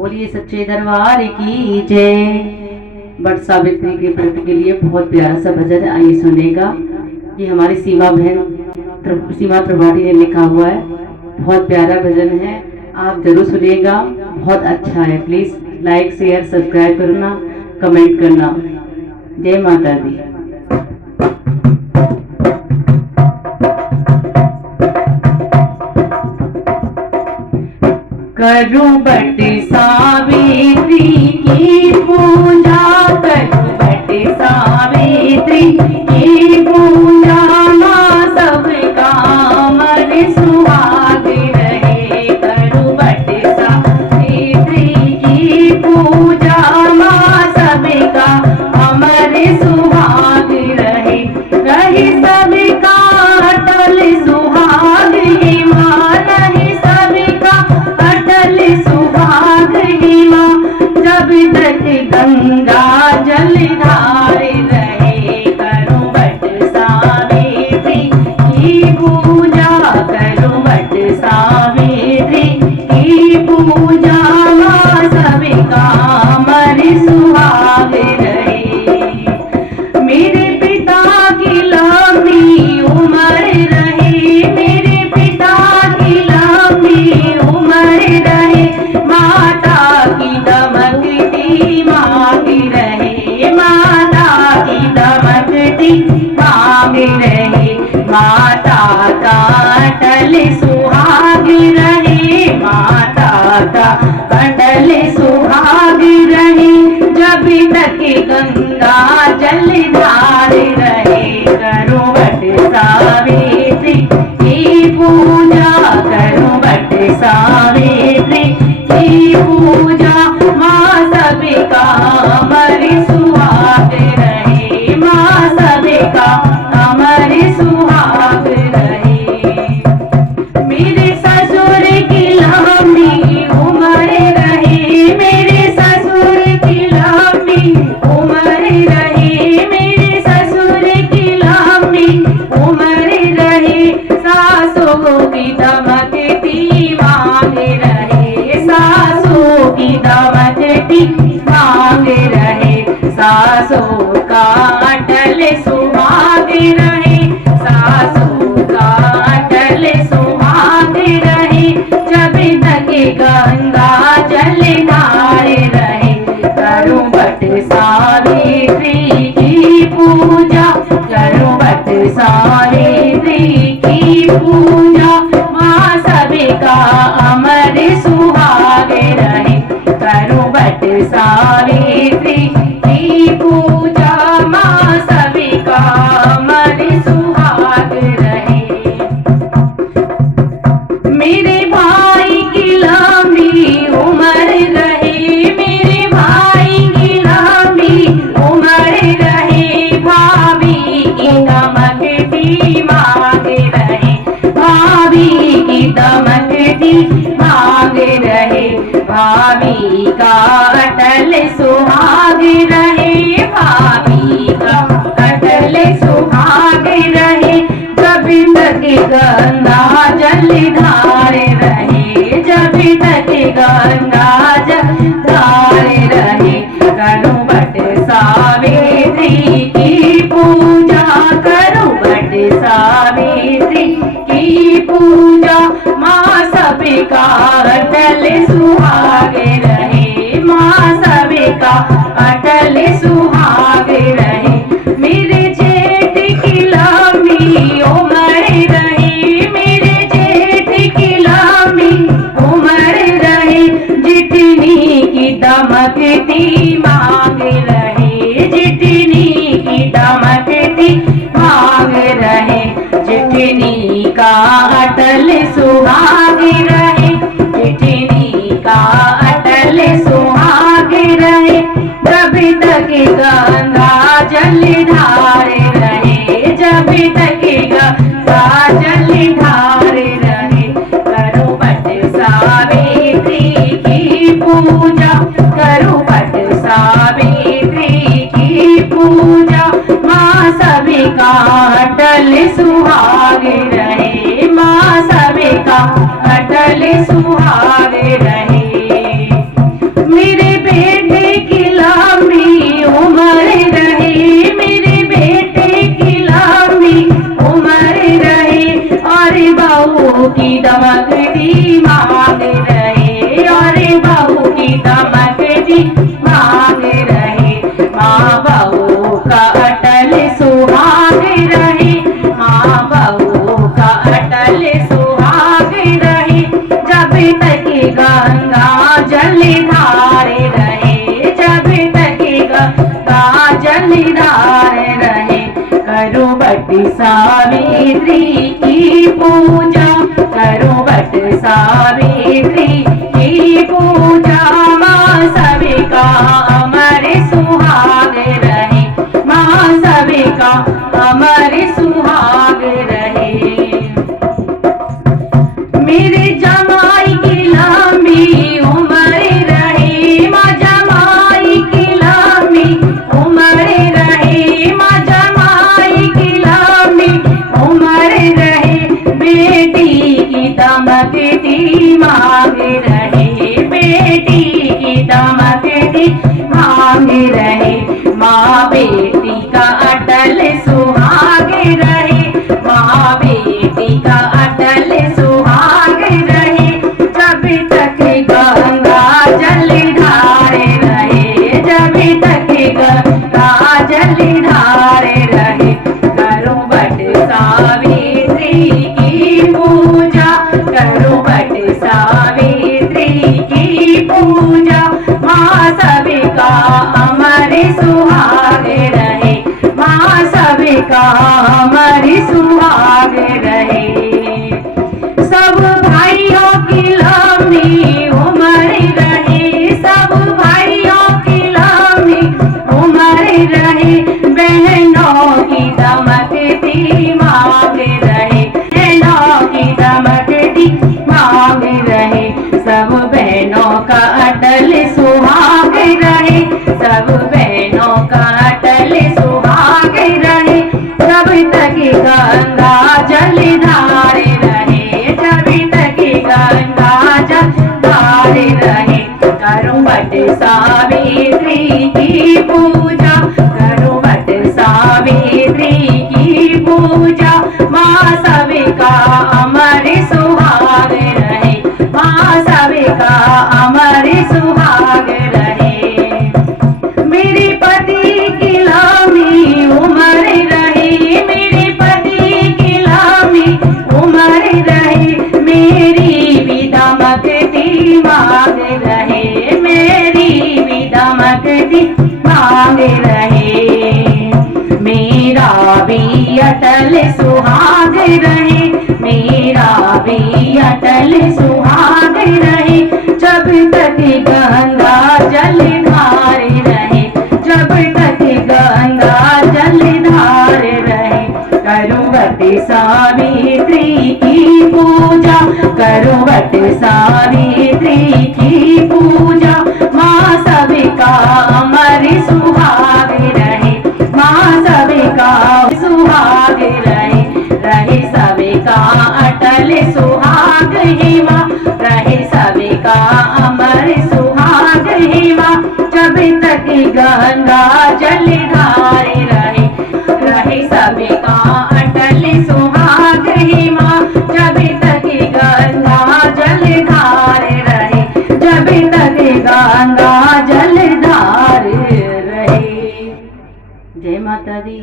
बोलिए सच्चे दरबार की जय। बट सावित्री के व्रत के लिए बहुत प्यारा सा भजन है, आइए सुनेगा। ये हमारी सीमा बहन सीमा त्रिपाठी ने लिखा हुआ है, बहुत प्यारा भजन है, आप जरूर सुनिएगा, बहुत अच्छा है। प्लीज लाइक शेयर सब्सक्राइब करना, कमेंट करना। जय माता दी। करूं बट सावित्री की पूजा, करूं बट सावित्री की पूजा, माँ सबका मन सुहाग रहे। करूं बट सावित्री की पूजा, माँ सबका अमर सुहाग रहे। रहे सबका अटल सुहाग ही माँ, रहे सबका अटल सुहाग ही माँ। जब तक गंगा जलधार रहे, करूं बट सावित्री की पूजा, करूं बट सावित्री की पूजा, माँ सबका अमर सुहाग रहे। मेरे पिता की लंबी उम्र रहे, मेरे पिता की लंबी उम्र रहे, माता की दमकती मांग रहे, माता की दमकती मांग रहे। माता का अटल सुहाग रहे, माता का अटल सुहाग रहे। जब तक गंगा जलधार रहे, करूं बट सावित्री की पूजा, करूं बट सावित्री की पूजा, माँ सबका अमर सुहाग रहे, माँ सबका अमर सुहाग रहे। मेरे ससुर की लंबी उम्र रहे, मेरे ससुर की लंबी उम्र रहे, मेरे ससुर की लंबी उम्र रहे। सासों की दमकती मांग रहे, सासों की दमकती मांग रहे। सासों का अटल सुहाग रहे, सासों का अटल सुहाग रहे। जब तक गंगा जलधार रहे, करूं बट सावित्री की पूजा, करूं बट सावित्री की पूजा, माँ सबका अमर सुहाग रहे। करूं बट सावित्री की पूजा, माँ सबका अमर सुहाग रहे। मेरे भाई की लंबी उम्र रहे, मेरे भाई की लंबी उम्र रहे। भाभी की दमकती मांग रहे, भाभी की दमकती मांग रहे। भाभी का अटल सुहाग रहे, भाभी का अटल सुहाग रहे। जब तक गंगा जलधार रहे, जब तक गंगा जलधार रहे। करूं बट सावित्री की पूजा, करूं बट सावित्री की पूजा, माँ सबका अटल सुहाग रहे, माँ सबका अटल सुहाग रहे। मेरे जेठ की लंबी उम्र रहे, मेरे जेठ की लंबी उम्र रहे। जितनी की दमकती मांग रहे, जितनी की दमकती मांग रहे। जितनी का अटल सुहाग रहे, जितनी का अटल सुहाग रहे। जब तक गंगा जलधार रहे, जब तक गंगा जलधार रहे। करूं बट सावित्री की पूजा, करूं बट सावित्री की पूजा, माँ सबका अटल सुहाग रहे, माँ सबका अटल सुहाग रहे। बेटी भाग रहे, माँ बहू का अटल सुहाग रहे, माँ बहू का अटल सुहाग रहे, जब तक गंगा जल धारे रहे, जब तक गंगा जल धारे रहे। करो बट सावित्री की पूजा, करो बट सावित्री की पूजा, माँ सबका अमर सुहाग रहे, माँ सबका अमर सुहाग रहे। मेरे जमाई की लंबी उम्र रहे, माँ जमाई की लंबी उम्र रहे, माँ जमाई की लंबी उम्र रहे, बेटी की दमकती मांग रहे, बेटी की दमकती मांग रहे, माँ बेटी का अटल सुहाग रहे, माँ बेटी का अटल सुहाग रहे, जब तक गंगा जल धारे रहे, जब तक गंगा जल धारे रहे। करो बट सावित्री की पूजा, करो बट सावित्री की पूजा, माँ सबका अमर सुहाग रहे, माँ सबका अमर सुहाग रहे। सब भाइयों की लंबी उम्र रहे, सब भाइयों की लंबी उम्र रहे, बहनों की दमकती मांग रहे, बहनों की दमकती मांग रहे, सब बहनों का अटल सुहाग रहे, सब बहनों का अटल सुहाग रहे, जब तक गंगा जल धारे रहे, जब तक गंगा जल धारे रहे। करो बट सावित्री की पूजा, करो बट सावित्री की पूजा, माँ सबका अमर सुहाग रहे, माँ सबका अमर सुहाग रहे। मेरे पति की लंबी उम्र रहे, मेरे पति की लंबी उम्र रहे, मेरी भी दमकती मांग रहे, मेरी भी दमकती मांग रहे, मेरा भी अटल सुहाग रहे, मेरा भी अटल सुहाग रहे, जब तक गंगा जल धारे रहे, जब तक गंगा जल धारे रहे। करो बट सावित्री की पूजा, करो बट सावित्री की पूजा, माँ सबका अमर सुहाग रहे, माँ सबका सुहाग रहे, रहे सबका अटल सुहाग ही माँ, रहे सबका अमर सुहाग ही माँ, जब तक गंगा जल धारे रहे, रहे सबका अटल सुहाग ही माँ, जब तक गंगा जल धारे रहे, जब तक गंगा जल धारे रहे। जय माता दी।